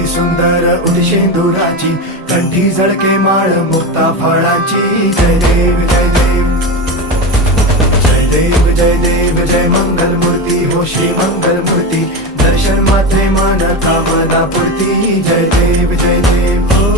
ही सुंदर उदिशेंदुराची, कंठी झळके माळ मुक्ता फळाची. जय देव जय देव जय देव जय देव जय मंगल मूर्ती हो श्री मंगल मूर्ती. दर्शन मात्रे मन कामना पूर्ती. जय देव जय देव हो.